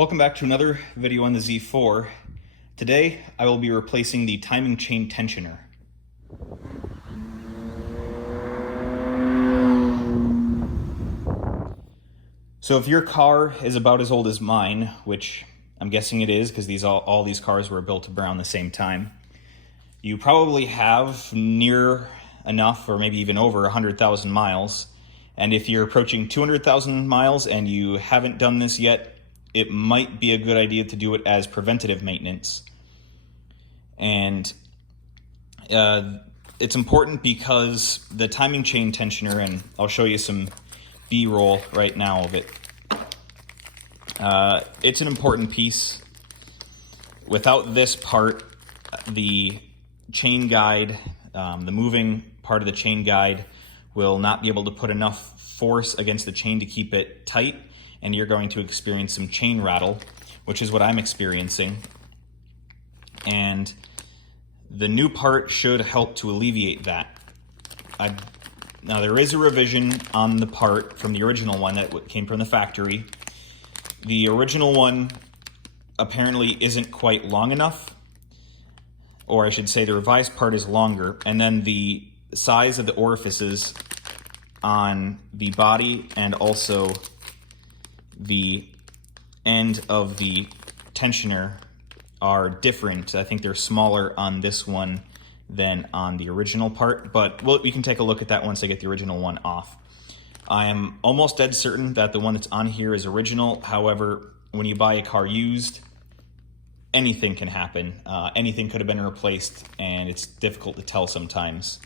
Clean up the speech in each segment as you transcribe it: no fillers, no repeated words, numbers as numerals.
Welcome back to another video on the Z4. Today I will be replacing the timing chain tensioner. So if your car is about as old as mine, which I'm guessing it is because all these cars were built around the same time, you probably have near enough or maybe even over 100,000 miles. And if you're approaching 200,000 miles and you haven't done this yet, it might be a good idea to do it as preventative maintenance. And it's important because the timing chain tensioner, and I'll show you some B-roll right now of it, it's an important piece. Without this part, the chain guide, the moving part of the chain guide will not be able to put enough force against the chain to keep it tight, and you're going to experience some chain rattle, which is what I'm experiencing. And the new part should help to alleviate that. Now there is a revision on the part from the original one that came from the factory. The original one apparently isn't quite long enough, or I should say the revised part is longer, and then the size of the orifices on the body and also the end of the tensioner are different. I think they're smaller on this one than on the original part, but we can take a look at that once I get the original one off. I am almost dead certain that the one that's on here is original. However, when you buy a car used, anything can happen. Anything could have been replaced, and it's difficult to tell sometimes.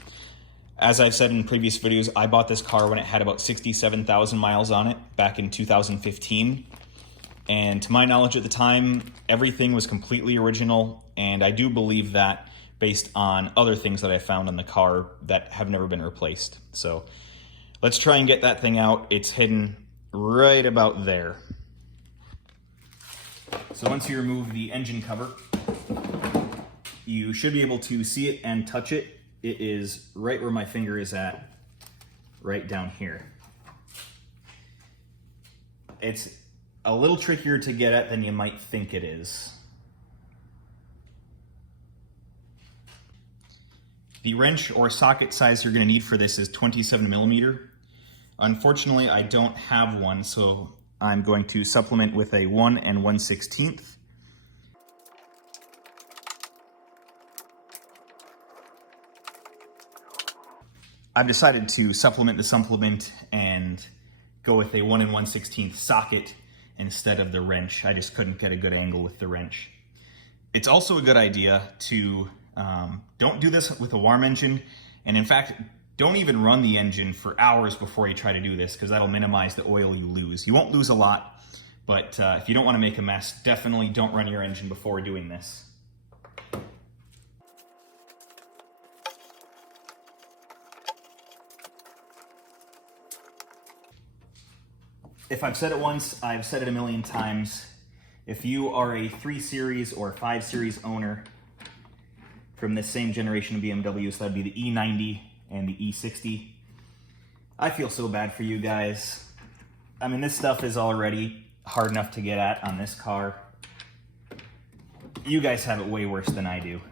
As I've said in previous videos, I bought this car when it had about 67,000 miles on it back in 2015. And to my knowledge at the time, everything was completely original. And I do believe that based on other things that I found in the car that have never been replaced. So let's try and get that thing out. It's hidden right about there. So once you remove the engine cover, you should be able to see it and touch it. It is right where my finger is at, right down here. It's a little trickier to get at than you might think it is. The wrench or socket size you're going to need for this is 27 millimeter. Unfortunately, I don't have one, so I'm going to supplement with a 1 1/16. I've decided to supplement the supplement and go with a 1 1/16 socket instead of the wrench. I just couldn't get a good angle with the wrench. It's also a good idea to don't do this with a warm engine, and in fact, don't even run the engine for hours before you try to do this, because that'll minimize the oil you lose. You won't lose a lot, but if you don't want to make a mess, definitely don't run your engine before doing this. If I've said it once, I've said it a million times. If you are a 3 Series or 5 Series owner from this same generation of BMWs, so that'd be the E90 and the E60, I feel so bad for you guys. I mean, this stuff is already hard enough to get at on this car. You guys have it way worse than I do.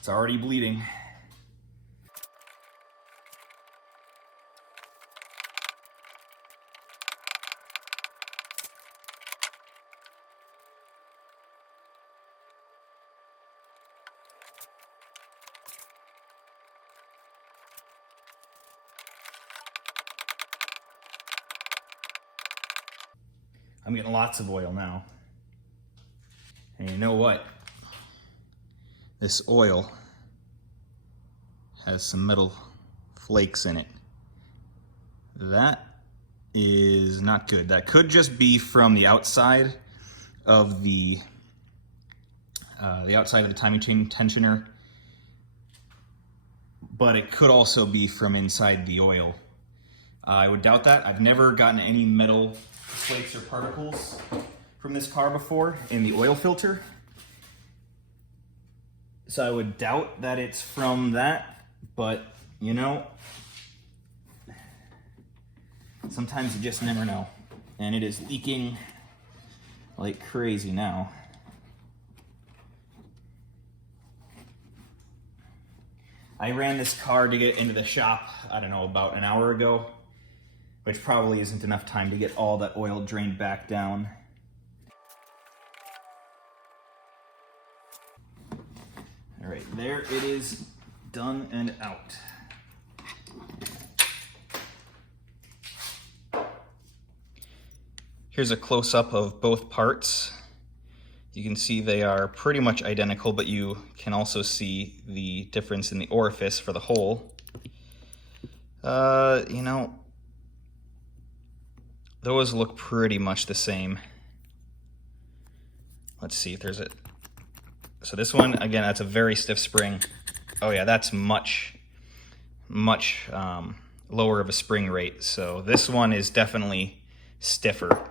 It's already bleeding. I'm getting lots of oil now. And you know what? This oil has some metal flakes in it. That is not good. That could just be from the outside of the timing chain tensioner, but it could also be from inside the oil. I would doubt that. I've never gotten any metal flakes or particles from this car before in the oil filter. So I would doubt that it's from that, but you know, sometimes you just never know. And it is leaking like crazy now. I ran this car to get into the shop, I don't know, about an hour ago, which probably isn't enough time to get all that oil drained back down. All right, there it is, done and out. Here's a close-up of both parts. You can see they are pretty much identical, but you can also see the difference in the orifice for the hole. You know, those look pretty much the same. Let's see if there's a... So this one, again, that's a very stiff spring. Oh yeah, that's much lower of a spring rate. So this one is definitely stiffer.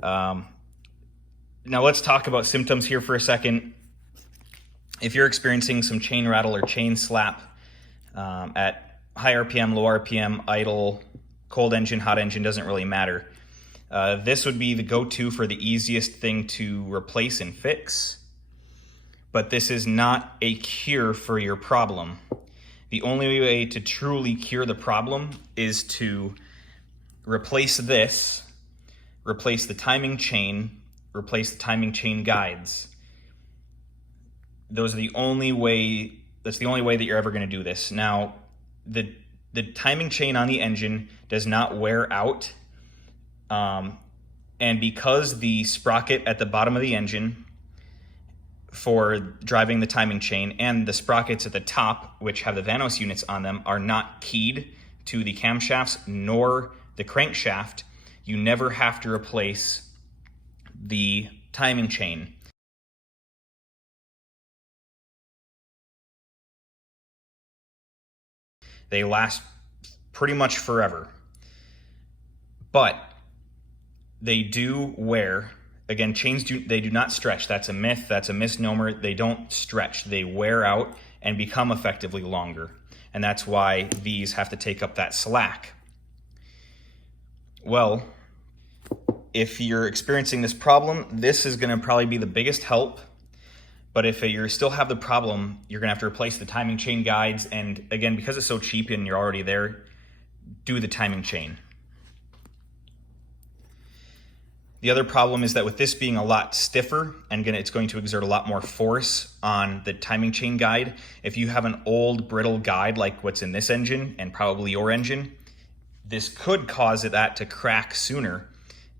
Now let's talk about symptoms here for a second. If you're experiencing some chain rattle or chain slap at high RPM, low RPM, idle, cold engine, hot engine, doesn't really matter. This would be the go-to for the easiest thing to replace and fix. But this is not a cure for your problem. The only way to truly cure the problem is to replace this, replace the timing chain, replace the timing chain guides. Those are the only way, that's the only way that you're ever going to do this. Now, the timing chain on the engine does not wear out. And because the sprocket at the bottom of the engine for driving the timing chain and the sprockets at the top, which have the Vanos units on them, are not keyed to the camshafts nor the crankshaft, you never have to replace the timing chain. They last pretty much forever. But they do wear. Again, chains they do not stretch. That's a myth. That's a misnomer. They don't stretch. They wear out and become effectively longer. And that's why these have to take up that slack. Well, if you're experiencing this problem, this is going to probably be the biggest help. But if you still have the problem, you're going to have to replace the timing chain guides. And again, because it's so cheap and you're already there, do the timing chain. The other problem is that with this being a lot stiffer, and it's going to exert a lot more force on the timing chain guide, if you have an old brittle guide like what's in this engine, and probably your engine, this could cause that to crack sooner,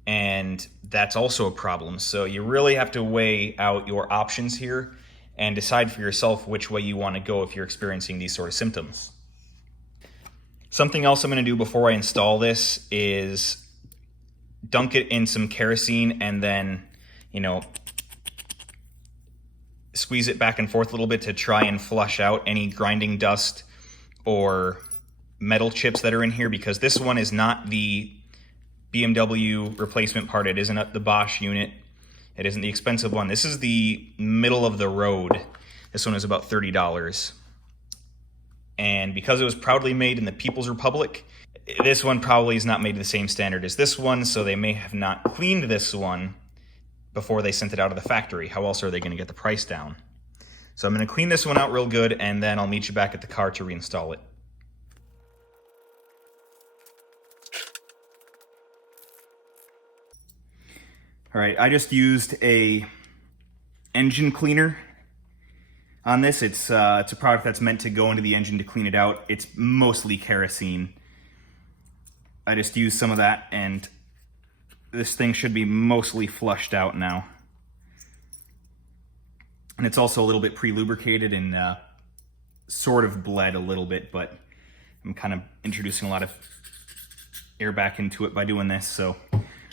and that's also a problem. So you really have to weigh out your options here and decide for yourself which way you want to go if you're experiencing these sort of symptoms. Something else I'm going to do before I install this is dunk it in some kerosene and then, you know, squeeze it back and forth a little bit to try and flush out any grinding dust or metal chips that are in here, because this one is not the BMW replacement part. It isn't the Bosch unit. It isn't the expensive one. This is the middle of the road. This one is about $30. And because it was proudly made in the People's Republic, this one probably is not made to the same standard as this one, so they may have not cleaned this one before they sent it out of the factory. How else are they going to get the price down? So I'm going to clean this one out real good, and then I'll meet you back at the car to reinstall it. All right, I just used a engine cleaner on this. It's a product that's meant to go into the engine to clean it out. It's mostly kerosene. I just used some of that, and this thing should be mostly flushed out now. And it's also a little bit pre-lubricated and sort of bled a little bit, but I'm kind of introducing a lot of air back into it by doing this. So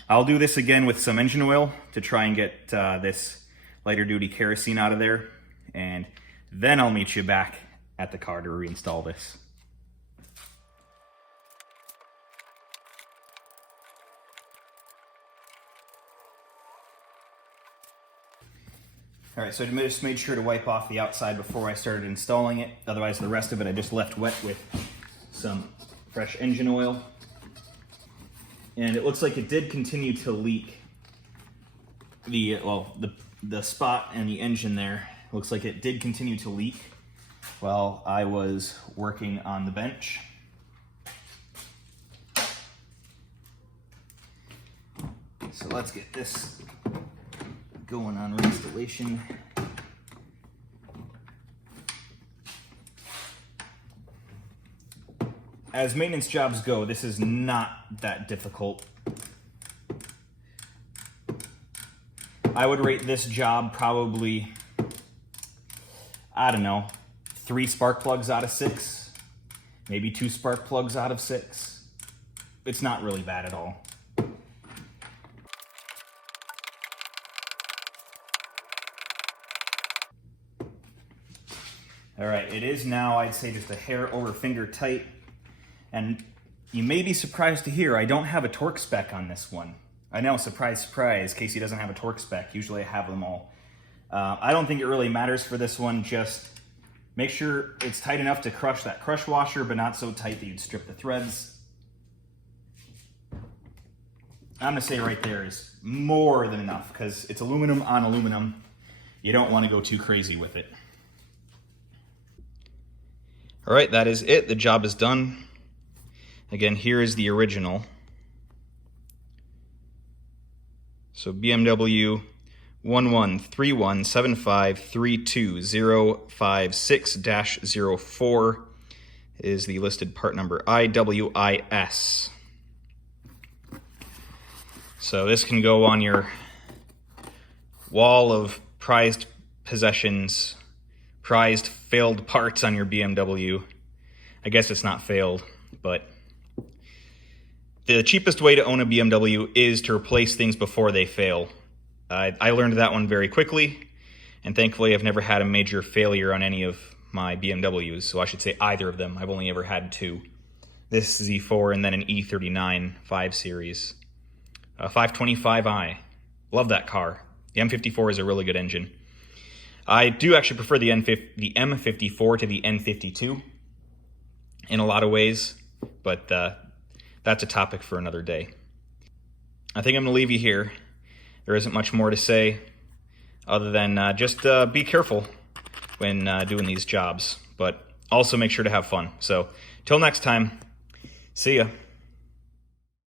I'll do this again with some engine oil to try and get this lighter duty kerosene out of there, and then I'll meet you back at the car to reinstall this. All right, so I just made sure to wipe off the outside before I started installing it. Otherwise, the rest of it I just left wet with some fresh engine oil. And it looks like it did continue to leak. The spot and the engine there, looks like it did continue to leak while I was working on the bench. So let's get this going on installation. As maintenance jobs go, this is not that difficult. I would rate this job probably, I don't know, 3 spark plugs out of 6, maybe 2 spark plugs out of 6. It's not really bad at all. All right, it is now, I'd say, just a hair over finger tight. And you may be surprised to hear I don't have a torque spec on this one. I know, surprise, surprise, Casey doesn't have a torque spec. Usually I have them all. I don't think it really matters for this one. Just make sure it's tight enough to crush that crush washer, but not so tight that you'd strip the threads. I'm gonna say right there is more than enough because it's aluminum on aluminum. You don't want to go too crazy with it. All right, that is it. The job is done. Again, here is the original. So BMW 113175320056-04 is the listed part number, IWIS. So this can go on your wall of prized possessions, prized failed parts on your BMW. I guess it's not failed, but the cheapest way to own a BMW is to replace things before they fail. I learned that one very quickly, and thankfully I've never had a major failure on any of my BMWs, so I should say either of them. I've only ever had 2. This Z4 and then an E39 5 Series. 525i. Love that car. The M54 is a really good engine. I do actually prefer the M54 to the N52 in a lot of ways, but that's a topic for another day. I think I'm going to leave you here. There isn't much more to say other than just be careful when doing these jobs, but also make sure to have fun. So, till next time, see ya.